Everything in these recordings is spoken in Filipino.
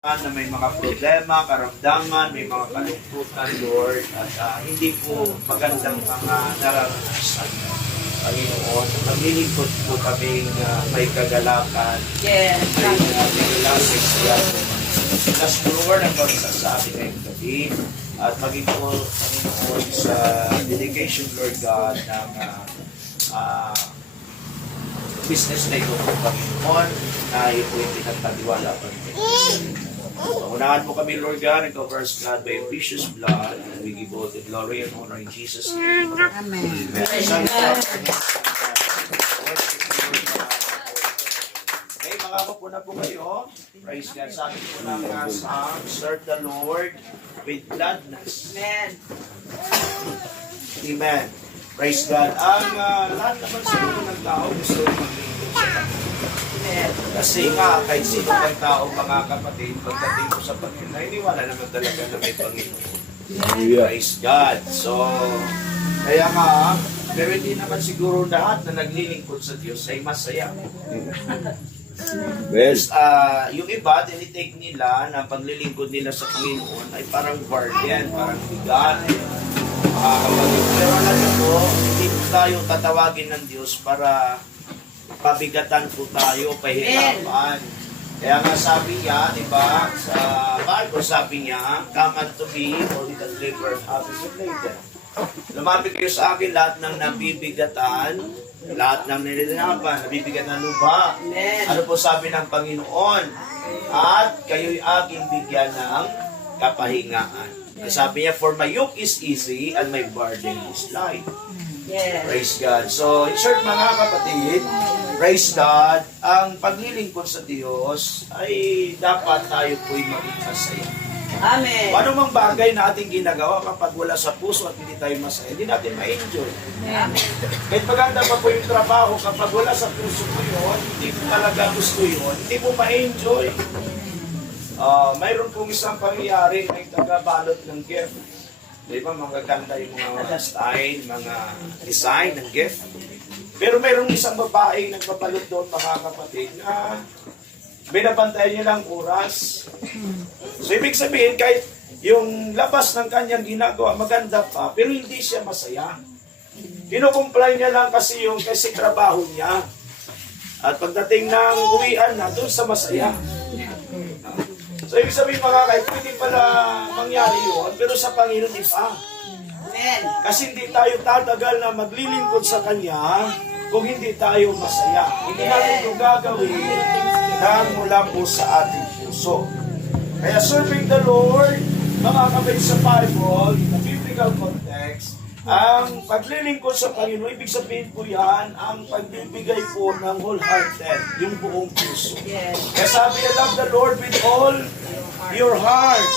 na may mga problema, karamdaman, may mga kalungkutan, Lord, at hindi po magandang mga nararanasan, Panginoon. Naglilingkod po kami may kagalakan, Yes. may kagalakan siya. Plus, Lord, ang pagsasabi ngayong gabi, at maging po, Panginoon, sa dedication, Lord God, ng business na ito po, Panginoon, na ito yung pinagtatiwala pa rin. Unahan po kami, Lord God, and cover us, God, by your precious blood. And we give all the glory and honor in Jesus' name. Amen. Okay, makaka po na po kayo. Praise God. Sabi po ng song, serve the Lord with gladness. Amen. Amen. Praise God. Ang lahat naman sa mga ng tao gusto maglingkod sa Panginoon. Kasi nga, kahit sino ang tao, mga kapatid, pagdating ko sa Panginoon, nainiwala naman talaga na may Panginoon. Praise God. So, kaya nga, pero hindi naman siguro lahat na naglilingkod sa Diyos ay masaya. Yes, yung iba, tinitake nila na paglilingkod nila sa Panginoon ay parang burden, parang bigat. Pero alam po, hindi po tayo tatawagin ng Diyos para pabigatan po tayo, pahirapan. Kaya nga sabi niya, di ba, sa Bible sabi niya, come unto me, all the delivered, happy and laden. Lumapit kayo sa akin lahat ng nabibigatan, lahat ng nililinapan, nabibigat ng lupa. Ano po sabi ng Panginoon? At kayo'y aking bigyan ng kapahingaan. Sabi niya, for my yoke is easy and my burden is light. Yes. Praise God. So, in short mga kapatid, praise God, ang paglilingkod sa Diyos ay dapat tayo po'y maging masaya. Amen. Ano mang bagay na ating ginagawa kapag wala sa puso at hindi tayo masaya, hindi natin ma-enjoy. Amen. Kahit maganda pa po yung trabaho, kapag wala sa puso mo yun, hindi mo talaga gusto yun, hindi mo ma-enjoy. Mayroon pong isang pangyayari na tagabalot ng gift. Di ba, magaganda yung mga style, mga design ng gift. Pero mayroong isang babae nagpabalot doon, mga kapatid, na binabantayan niya ng oras. So, ibig sabihin, kahit yung labas ng kanyang ginagawa, maganda pa, pero hindi siya masaya. Kinukumply niya lang kasi yung kasi trabaho niya. At pagdating ng uwian na, doon sa masaya. So, ibig sabihin mga kahit pwede pala mangyari yun, pero sa Panginoon iba. Amen. Kasi hindi tayo tatagal na maglilingkod sa Kanya kung hindi tayo masaya. Hindi natin ito gagawin nang mula po sa ating puso. Kaya serving the Lord, mga kapatid sa Bible, in the biblical context, ang paglilingkod sa Panginoon, ibig sabihin po yan, ang pagbibigay po ng wholehearted, yung buong puso. Yes. Kaya sabi niya, love the Lord with all your heart,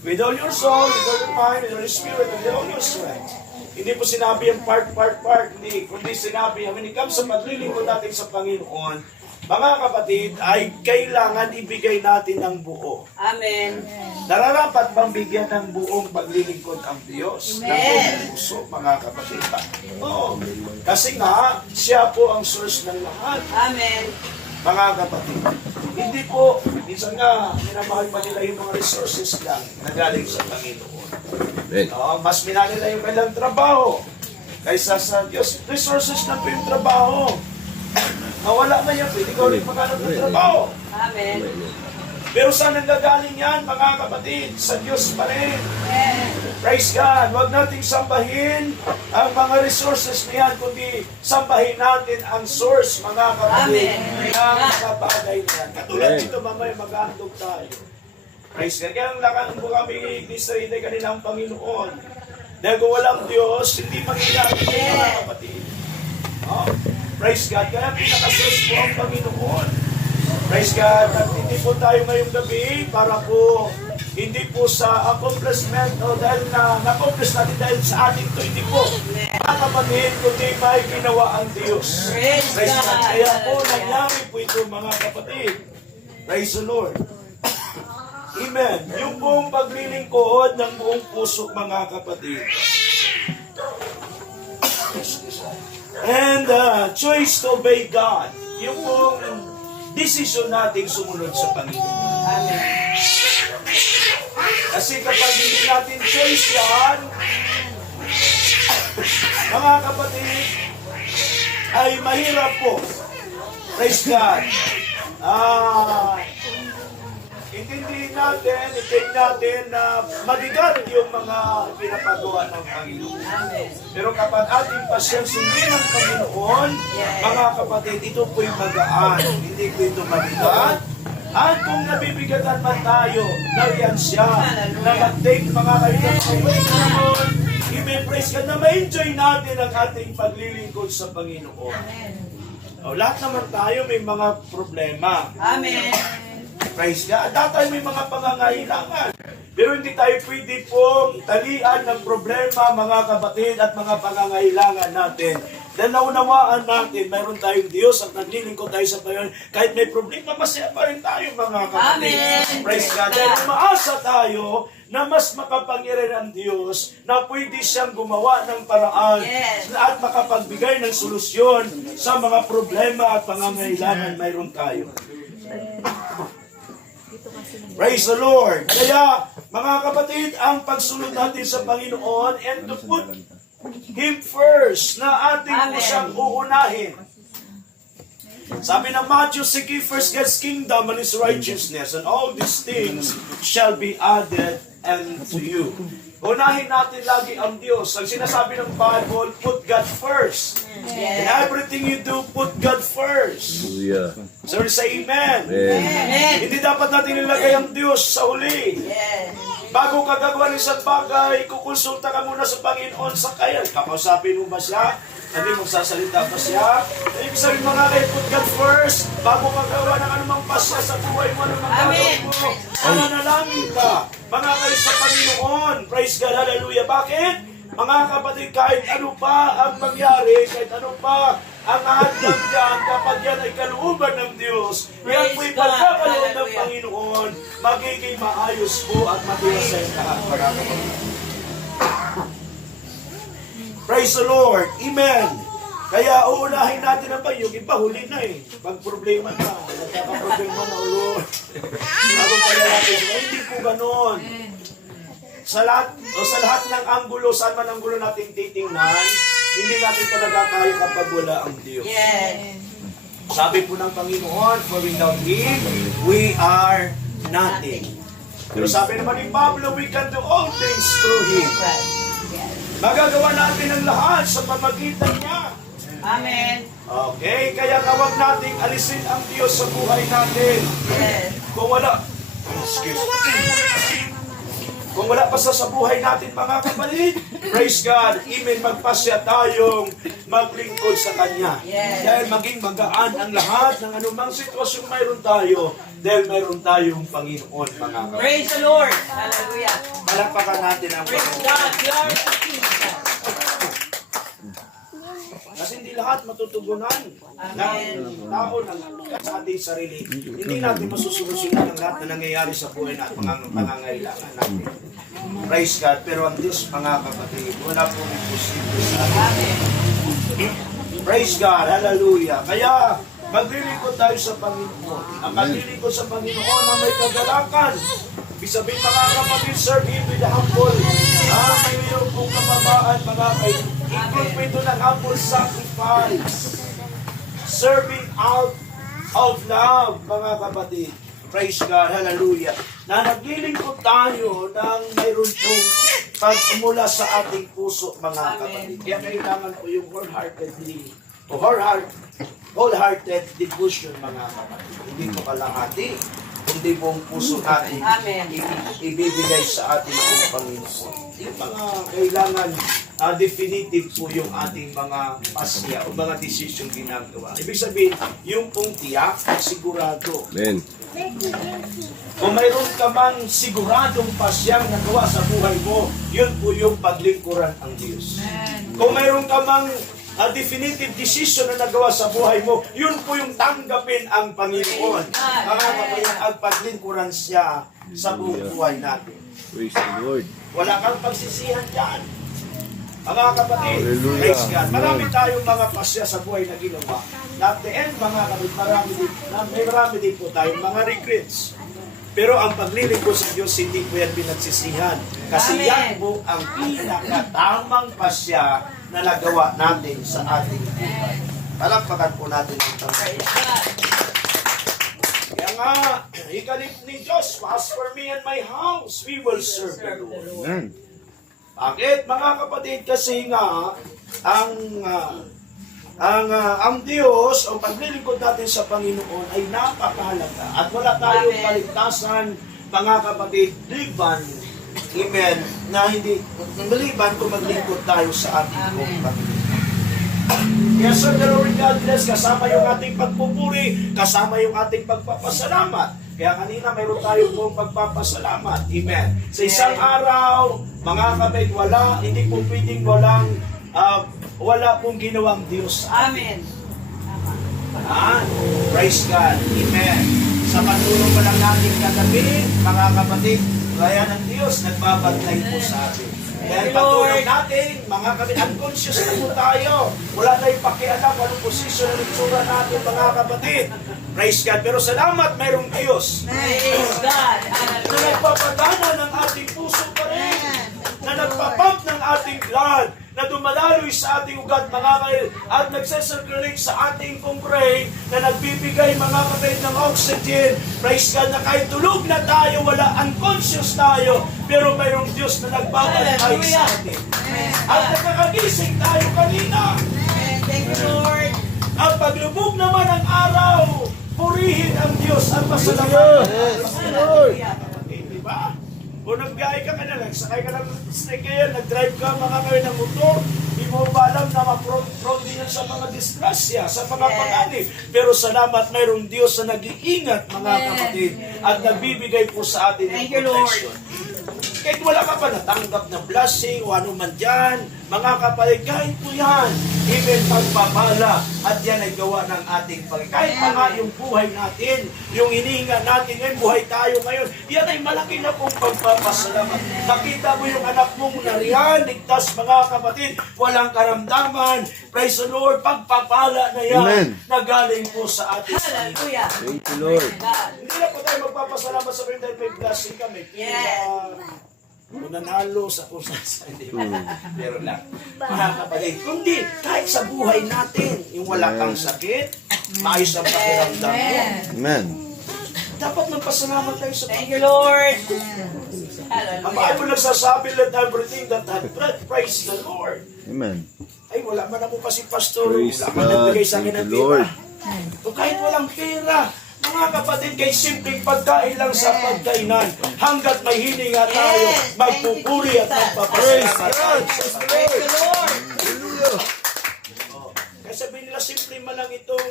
with all your soul, with all your mind, with all your spirit, with all your strength. Hindi po sinabi yung part, hindi. Kundi sinabi, when it comes sa paglilingkod natin sa Panginoon, mga kapatid, ay kailangan ibigay natin ng buo. Amen. Nararapat bang bigyan ng buong paglilingkod ang Diyos? Ng buong puso, mga kapatid? Oo. Kasi nga, siya po ang source ng lahat. Amen. Mga kapatid, hindi po, minsan nga, minamahal pa nila yung mga resources lang na galing sa Panginoon. Mas minahal nila yung kailang trabaho kaysa sa Diyos. Resources na po yung trabaho. Nawala na yan, pwede ka ulit maghanap ng trabaho. Amen. Pero saan nanggagaling yan, mga kapatid? Sa Diyos pa rin. Amen. Praise God. Huwag nating sambahin ang mga resources na yan, kundi sambahin natin ang source, mga kapatid, Amen. ng mga bagay na yan. Katulad dito, mamaya mag-aandog tayo. Praise God. Kaya ang lakan po kami ni Sarita kanina ang Panginoon. Dahil kung walang Diyos, hindi mangyayari kayo, mga kapatid. Oh? Praise God. Kaya pinakasource po ang Panginoon. Praise God. At hindi po tayo ngayong gabi para po hindi po sa accomplishment o dahil na-accomplish natin dahil sa atin ito, hindi po kapatid, kundi may ginawa ang Diyos. Praise God. God. Kaya po nangyari po ito, mga kapatid. Praise the Lord. Amen. Yung buong paglilingkod ng buong puso, mga kapatid. And choice to obey God. Yung pong decision nating sumunod sa Panginoon. Amen. Kasi kapag hindi natin choice yan, mga kapatid, ay mahirap po. Praise God. Intindihin natin, i-take natin na mabigat yung mga pinapagawa ng Panginoon. Pero kapag ating pasyang sundin ng Panginoon, mga kapatid, ito po'y magaan. Hindi po ito mabigat. At kung nabibigatan man tayo, nariyan siya na mag-take mga kaibigan ng Panginoon, i-praise God na ma-enjoy natin ang ating paglilingkod sa Panginoon. Lahat naman tayo may mga problema. Amen. Praise God. Dahil may mga pangangailangan. Pero hindi tayo pwede pong talian ng problema, mga kapatid, at mga pangangailangan natin. Dahil naunawaan natin, mayroon tayong Diyos at naglilingkod tayo sa Panginoon. Kahit may problema, masaya pa rin tayo, mga kapatid. Amen. Praise God. Dahil umaasa tayo na mas makapangyarihan ang Diyos na pwede siyang gumawa ng paraan at makapagbigay ng solusyon sa mga problema at pangangailangan mayroon tayo. Praise the Lord. Kaya, mga kapatid, ang pagsunod natin sa Panginoon and to put Him first na ating po siyang uunahin. Sabi ng Matthew, seek ye first God's kingdom and His righteousness, and all these things shall be added unto you. Unahin natin lagi ang Diyos. Ang sinasabi ng Bible, put God first. In everything you do, put God first. Hallelujah. So say amen. Amen. Hindi dapat natin ilagay ang Diyos sa huli. Bago ka gagawa ng isang bagay, kukonsulta ka muna sa Panginoon sa kaya. Kakausapin mo ba siya? Hindi magsasalita pa siya? Ibig sabihin mga kayo, put God first. Bago ka gawa ng anumang pasya sa buhay mo, anumang gagawin mo. Manalangin ka. Mga kayo sa Panginoon. Praise God, hallelujah. Bakit? Mga kapatid, kahit ano pa ang mangyari, kahit ano pa ang ahadlang dyan, kapag yan ay kalooban ng Diyos, yan po'y pagkakaloob ng Panginoon, magiging maayos po at matiwasay lahat. Mga kapatid. Praise the Lord. Amen. Kaya uunahin natin ang yung iba huli na eh. Pag problema na, nagkakaproblema na ulo. Ako pala natin, hindi po ganon. Sa lahat ng anggulo, saan man anggulo natin titingnan, hindi natin talaga kaya kapag wala ang Diyos. Sabi po ng Panginoon, for without Him, we are nothing. Pero sabi naman ni Pablo, we can do all things through Him. Magagawa natin ang lahat sa pamagitan niya. Amen. Okay, kaya kawag nating alisin ang Diyos sa buhay natin. Kung wala, kung wala pa sa buhay natin, mga kapatid, praise God, amen, magpasya tayong maglingkod sa Kanya. Dahil maging magaan ang lahat ng anumang sitwasyong mayroon tayo, dahil mayroon tayong Panginoon, mga kapatid. Praise the Lord. Hallelujah. Palakpakan natin ang Praise Panginoon. God. Glory. Kasi hindi lahat matutugunan ng tao sa ating sarili. Hindi natin masusolusyonan ang lahat na nangyayari sa buhay na pangangailangan natin. Praise God. Pero ang Diyos, mga kapatid, wala pong imposible sa atin. Praise God. Hallelujah. Kaya, maglilingkod tayo sa Panginoon. Ang maglilingkod sa Panginoon na may kagalakan. Bisabihin, mga kapatid, serve Him with the humble. May mayroon pong kapabaan, mga kaibigan. Include po ito ng humble sacrifice. Serving out of love, mga kapatid. Praise God, hallelujah. Na naglilingkod tayo ng mayroon pong pagmula sa ating puso, mga kapatid. Kaya kailangan po yung wholehearted devotion, mga kapatid. Hindi ko kalahati, kundi buong puso natin ibibigay sa ating Panginoon. Yung mga kailangan definitive po yung ating mga pasya o mga decision ginagawa. Ibig sabihin, yung pong tiyak, sigurado. Amen. Kung mayroon ka mang siguradong pasyang nagawa sa buhay mo, yun po yung paglingkuran ang Diyos. Kung mayroon ka mang definitive decision na nagawa sa buhay mo, yun po yung tanggapin ang Panginoon. Mga kapatid, ang paglingkuran siya sa buong buhay natin. Praise the Lord. Wala kang pagsisihan dyan. Mga kapatid, Hallelujah. praise God. Marami tayong mga pasya sa buhay na ginawa. At the end, mga kapatid, marami din po tayong mga regrets. Pero ang paglilingkod sa Diyos, hindi po yan pinagsisihan. Kasi Amen. yan po ang pinakatamang pasya na nagawa natin sa ating buhay. Palakpakan po natin ang Praise Panginoon. God. Kaya nga, ikalit ni Diyos, as for me and my house, we will serve the Lord. Amen. Bakit, mga kapatid? Kasi nga, ang Diyos o paglilingkod natin sa Panginoon ay napakahalaga at wala tayong Amen. kaligtasan, mga kapatid, liban, amen, na hindi, maliban kung maglingkod tayo sa ating Amen. pong Panginoon. Kaya Sir, the Lord God bless, kasama yung ating pagpupuri, kasama yung ating pagpapasalamat. Kaya kanina mayroon tayo pong pagpapasalamat. Amen. Sa isang araw, mga kapatid, hindi po pwedeng wala pong ginawang Diyos. Amen. Praise God. Amen. Sa patuloy pa lang natin kagabi, mga kapatid, kaya ng Diyos nagbabantay po sa atin. Kaya patuloy natin, mga kapatid, unconscious na po tayo. Wala tayong pakialam, walang posisyon ng itsura natin, mga kapatid. Praise God. Pero salamat, mayroong Diyos Praise God. na Hallelujah. nagpapadana ng ating puso pa rin, na nagpapump ng ating blood, na dumadaloy sa ating ugat, mga kapatid, at nagsasirculate sa ating pong brain, na nagbibigay, mga kapatid, ng oxygen. Praise God, na kahit tulog na tayo, wala, unconscious tayo, pero mayroong Diyos na nagbabantay sa Hallelujah. atin. Praise At God. nakakagising tayo kanina. Amen. Thank you, Lord. Ang paglubog naman ng araw, purihin ang Diyos at pasalamatan. Hallelujah. Di ba? Kung nagbiyahe ka na lang, sakay ka ng stick ngayon, nag-drive ka mga kayo ng motor, di mo ba alam na ma-prone din yan sa mga disgrasya, sa mga Yes. pag-anib. Pero salamat, mayroong Diyos na nag-iingat, mga Yes. kapatid, at nagbibigay po sa atin ng Thank you, Lord. protection. Kahit wala ka pa natanggap na blessing o ano man dyan, mga kapatid, kahit po yan, even pagpapala, at yan ay gawa ng ating Panginoon. Kahit pa nga yung buhay natin, yung hinihinga natin ngayon, buhay tayo ngayon, yan ay malaki na pong pagpapasalamat. Nakita mo yung anak mong nariyan, ligtas, mga kapatid, walang karamdaman, praise the Lord, pagpapala na yan, Amen. na galing po sa ating Panginoon. Hallelujah. Thank you, Lord. Praise God. Hindi na po tayo magpapasalamat sa Panginoon dahil may blessing kami. Yes. Kung nanalo sa kung saan, hindi. Pero lang, mga kapatid, kundi kahit sa buhay natin, yung wala kang sakit, maayos ang pakiramdam mo, Amen. Amen. dapat magpasalamat tayo sa Thank you, Lord. Ang Hallelujah. Bible nagsasabi, let everything that hath breath, praise the Lord. Amen. Ay, wala man ako kasi pastor, Praise wala man God. nagbigay sa akin ng Thank you, Lord. pera. O kahit walang pera, mga kapatid, kahit simpleng pagkain lang sa pagkainan, hanggat may hininga tayo, Yes. magpupuri at Thank you, magpapasalamat. Jesus. Praise the Lord. Oh. Kaya sabihin nila, simple man lang itong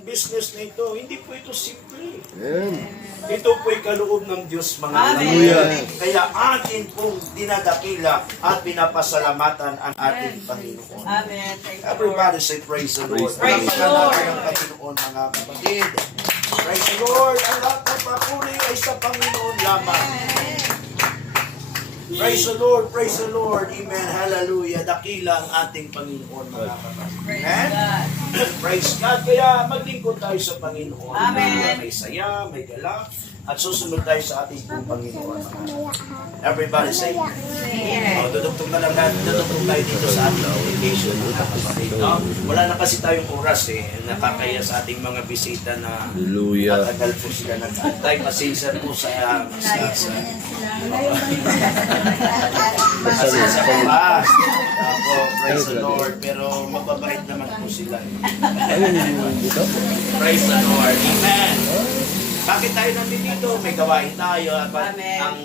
business na ito. Hindi po ito simple. Amen. Ito po'y kaloob ng Diyos, mga Amen. kapatid. Kaya atin pong dinadakila at pinapasalamatan ang ating Panginoon. Amen. Thank you, Lord. Everybody say praise the Lord. Praise the Palakpakan Lord. natin ang Panginoon, mga kapatid. Praise the Lord. Ang lahat ng papuri ay sa Panginoon lamang. Praise the Lord, praise the Lord. Amen. Hallelujah. Dakila ang ating Panginoon, mga kapatid. Praise Amen. God. Praise God. Kaya maglingkod tayo sa Panginoon. Amen. May saya, may galak, at susunod tayo sa ating pong Panginoon. Everybody say, dudugtong na lang natin, dudugtong tayo dito sa ating application, mga kapatid. No? Wala na kasi tayong oras nakakaya sa ating mga bisita na Hallelujah. matagal po sila nag-antay. Pasensya po sa pasensya po ba? Ako, praise the Lord. Pero mababait naman po sila. Praise the Lord. Amen. Bakit tayo nandito? May gawain tayo. Amen. Ang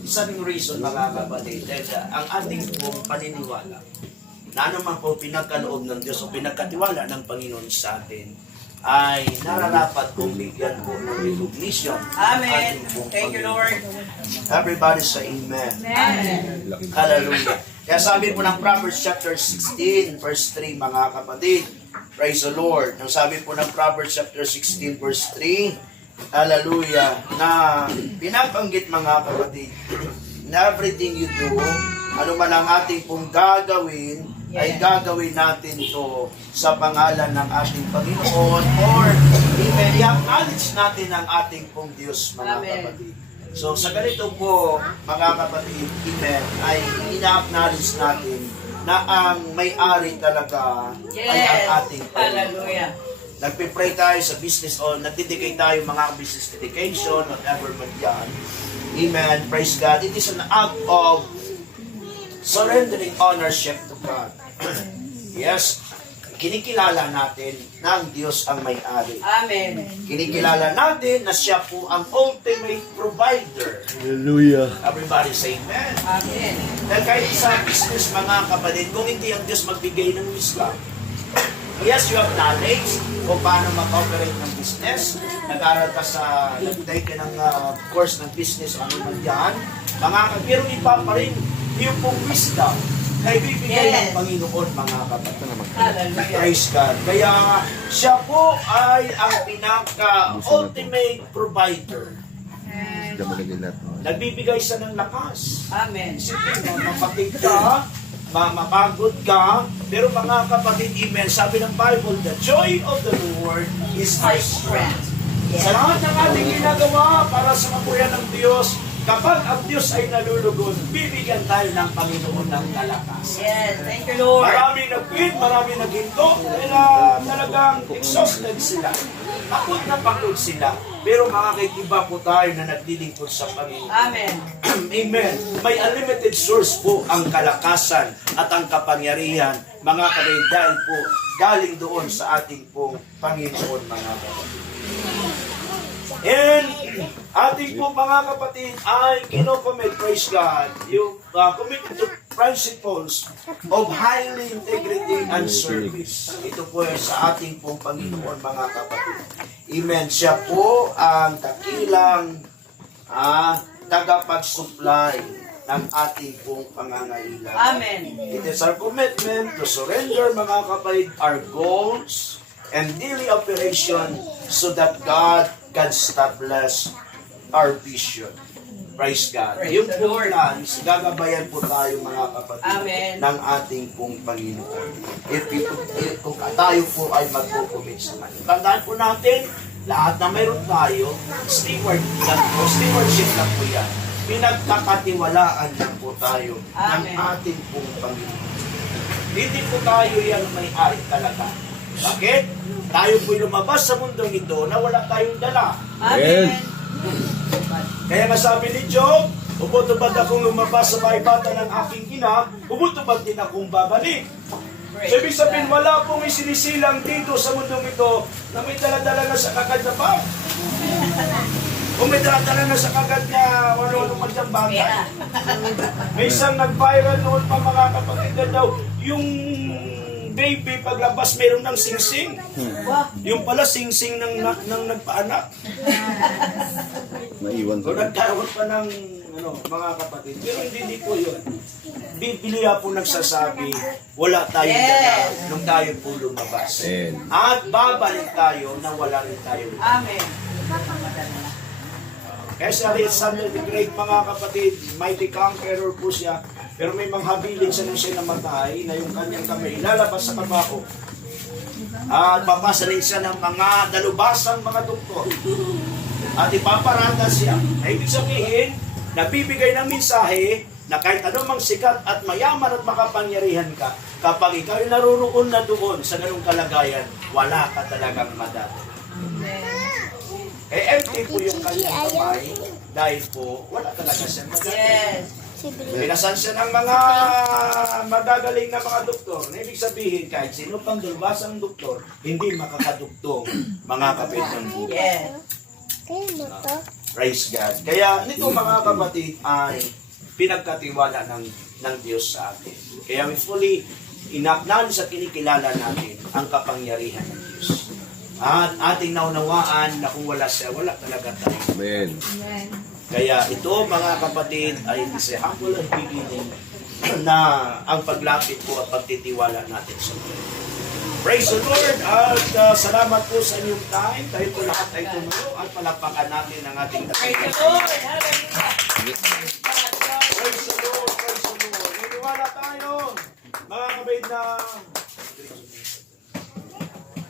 isang reason, mga kapatid, dahil ang ating pong paniniwala na anuman po pinagkaloob ng Diyos o pinagkatiwala ng Panginoon sa atin ay nararapat kong bigyan po ng recognition. Amen. Ating pong Thank you, Panginoon. Lord. Everybody say amen. Amen. Hallelujah. Kaya sabi po ng Proverbs chapter 16 verse 3, mga kapatid, praise the Lord. Ang sabi po ng Proverbs chapter 16 verse 3, hallelujah, na pinabanggit, mga kapatid, na everything you do, ano man ang ating pong gagawin, ay gagawin natin to sa pangalan ng ating Panginoon, or Amen. I-acknowledge natin ang ating pong Diyos, mga Amen. kapatid. So sa ganito po, mga kapatid, amen, ay ina-acknowledge natin na ang may-ari talaga ay ang Yes. ating Panginoon. Hallelujah. Nagpipray tayo sa business o nagdedicate tayo mga business dedication, whatever man yan. Amen. Praise God. It is an act of surrendering ownership to God. Yes. Kinikilala natin na ang Diyos ang may-ari. Amen. Kinikilala natin na siya po ang ultimate provider. Hallelujah. Everybody say amen. Amen. Dahil kahit sa business, mga kapatid, kung hindi ang Diyos magbigay ng wisdom, yes, you have knowledge kung paano mag-operate ng business. Nag-aral ka sa, nag-take ka ng course ng business, ano man yan. Pero iba pa rin yung pong wisdom na ibibigay ng Yes. Panginoon, mga kapatid. Hallelujah. Praise God. Kaya siya po ay ang pinaka-ultimate provider. Nagbibigay siya ng lakas. Amen. Isipin mo, mapatid ka, mapagod ka, pero mga kapatid, amen, sabi ng Bible, the joy of the Lord is our strength. Sa lahat ng ating ginagawa para sa kapuyan ng Diyos, kapag ang Diyos ay nalulugod, bibigyan tayo ng Panginoon ng kalakas. Yes. Thank you, Lord. Marami nag-quit, marami naghinto, dahil talagang exhausted sila. Pagod sila. Pero makakakiba po tayo na naglilingkod sa Panginoon. Amen. Amen. May unlimited source po ang kalakasan at ang kapangyarihan, mga kapatid, dahil po galing doon sa ating pong Panginoon, mga kapatid. And ating po mga kapatid ay kinocommit, praise God, yung committed to principles of highly integrity and service. Ito po ay sa ating pong Panginoon, mga kapatid. Amen. Siya po ang dakilang tagapag-supply ng ating pong pangangailangan. Amen. It is our commitment to surrender, mga kapatid, our goals and daily operation so that God can establish our vision. Praise God. Praise Yung the po Lord. plan, gagabayan po tayo, mga kapatid, Amen. ng ating pong Panginoon. Kung tayo po ay magkukumit sa Kanya. Tandaan po natin, lahat na mayroon tayo, stewardship lang po yan. Pinagkakatiwalaan lang po tayo ng Amen. ating pong Panginoon. Hindi po tayo yan may-ari talaga. Bakit? Tayo po'y lumabas sa mundong ito na wala tayong dala. Amen. Kaya nga sabi ni Job, ubutubad akong lumabas sa baybata ng aking ina, ubutubad din akong babalik. So, ibig sabihin, wala pong isinisilang dito sa mundong ito na may dala-dala na sa kagad na pa. Kung may dala-dala na sa kagad na ano-ano man diyang bagay. May isang nag-viral noon pa, mga kapatid, na daw, yung baby paglabas meron ng sing-sing. Yung pala sing-sing ng nagpaanak. Naiwan So nagkaroon pa ng mga kapatid. Pero hindi po yun. Biblia po nagsasabi, wala tayong dala nung tayo po lumabas. Amen. At babalik tayo na wala rin tayo. Amen. Kaya sa Alexander the Great, mga kapatid, mighty conqueror po siya. Pero may mga habilin sa nung siya namatay na yung kanyang kamay ilalabas sa kabako. At papasalin siya ng mga dalubasang mga doktor. At ipaparada siya. Na ibig sabihin, nabibigay ng mensahe na kahit anumang sikat at mayaman at makapangyarihan ka, kapag ikaw ay naroon na doon sa ganung kalagayan, wala ka talagang madadala. Empty po yung kanyang kamay dahil po wala talaga siyang madadala. Yes. Pinasan siya ng mga magagaling na mga doktor. Na ibig sabihin, kahit sino pang dulbasang doktor, hindi makakadugtong mga kapitang buhay. Yes. Praise God. Kaya nito, mga kapatid, ay pinagkatiwala ng Diyos sa atin. Kaya we fully in-acknowledge at kinikilala natin ang kapangyarihan ng Diyos. At ating naunawaan na kung wala siya, wala talaga tayo. Amen. Kaya ito, mga kapatid, ay is a humble and beginning na ang paglapit po at pagtitiwala natin sa Lord. Praise the Lord at salamat po sa inyong time. Tayo po lahat ay tumulo at palakpakan natin ang ating Praise the dakilang. Lord. Hallelujah. Praise the Lord, praise the Lord. Niniwala tayo, mga kapatid, na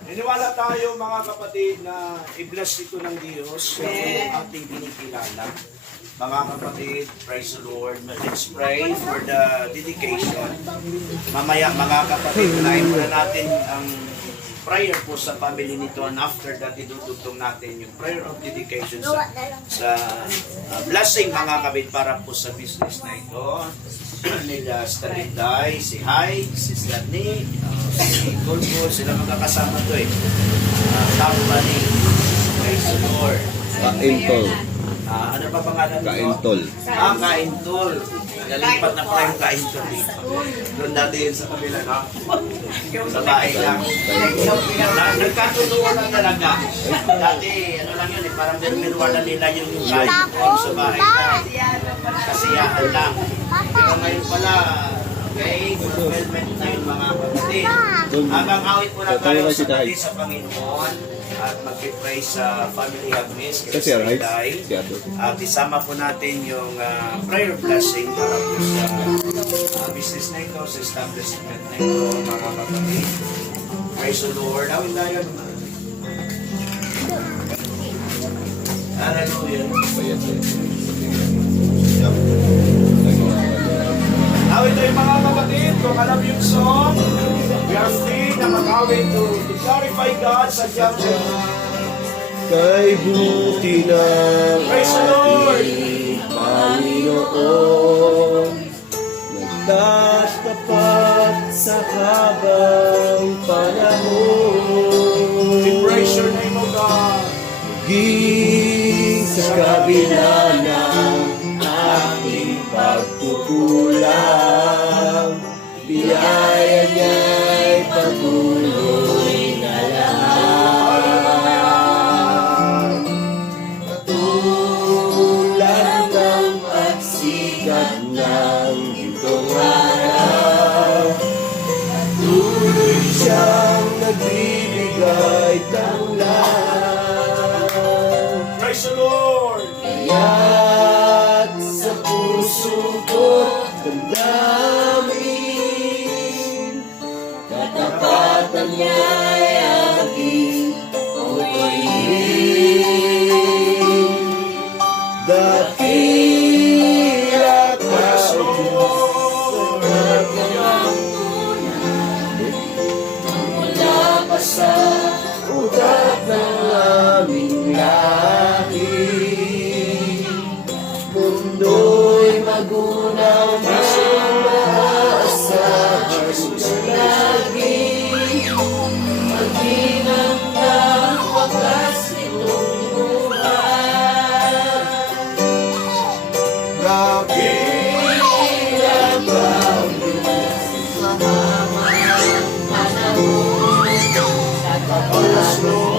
niniwala tayo mga kapatid na i-bless ito ng Diyos yung ating binikilala. Mga kapatid, praise the Lord. Let's pray for the dedication. Mamaya mga kapatid, unahin muna natin ang prayer po sa family nito, and after that, idudugtong natin yung prayer of dedication sa blessing mga kapatid para po sa business na ito. Nila Starinday, si Hai, si Sladney, si Golgo, sila magkakasama to eh. Company, praise the Lord. Kaintol. Ano pa pangalan nito? Kaintol. Kaintol. Nalipat na pa yung Kaintol dito. Doon dati yun sa kabila, no? Sa bahay lang. Nagkatutuwa lang talaga. Dati, ano lang yun eh, parang birbiruan na nila yung Kaintol sa bahay lang. Kasiyahan lang. Pero ngayon pala, okay, fulfillment na yung mga kapatid. Habang awit po na tayo sa Panginoon at mag-pray sa family hagmis Kasi right? at isama po natin yung prayer blessing para po sa business na ito, sa establishment na ito, mga kapatid. Praise the Lord. Awit tayo. Hallelujah. Awit tayo mga kapatid, kung alam yung song, we are free na mag-awit to glorify God sa chapter. Kay buti ng Praise the Lord! ating Panginoon, nagtatapat sa habang panahon. We praise your name, O God. Ging sa kabila ng ating pagkukulang, biyaya niya'y patuloy na lahat. Katulad ng pagsikat ng gintong araw, patuloy siyang nagbibigay tanglad. Praise the Lord! Kaya't sa puso ko't damdamin, katapatan niya'y aking purihin. Dakila ka, O Diyos, sa kanyang mula pa sa ugat ng aming lahi. Mundo'y magunaw na sa Diyos lagi. Mag-inang ng wakas itong buhay. Dakilang ka, O Diyos, sa hamang panahon. Sa kapalaslong